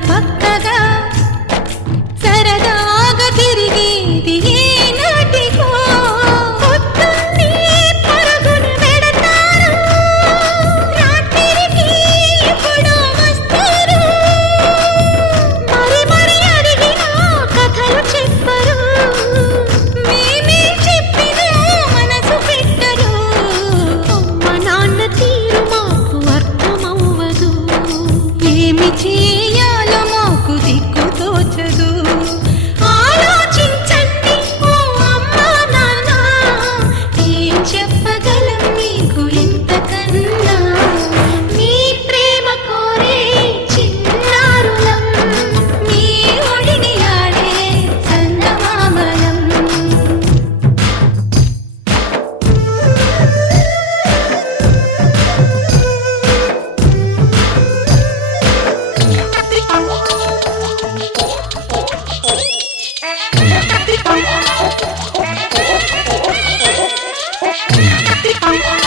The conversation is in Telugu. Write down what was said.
పక్కగా సరదాగా తిరిగేది ఏనాటికో పొద్దున్నే పరుగులు పెడతారు రాత్రికి ఎప్పుడో వస్తారు మరి మరి అడిగినా కథలు చెప్పరు మేమే చెప్పినా మనసు పెట్టరు అమ్మ నాన్న తీరు మాకు అర్థమవ్వదు ఏమి చేయాలో మాకు దిక్కు తోచదు ఆలోచించండి ఓ అమ్మా నాన్న ఏం చెప్పగలం మీకు ఇంతకన్నా మీ ప్రేమ కోరే చిన్నారులం మీ ఒడిని ఆడే చందమామలం Thank you.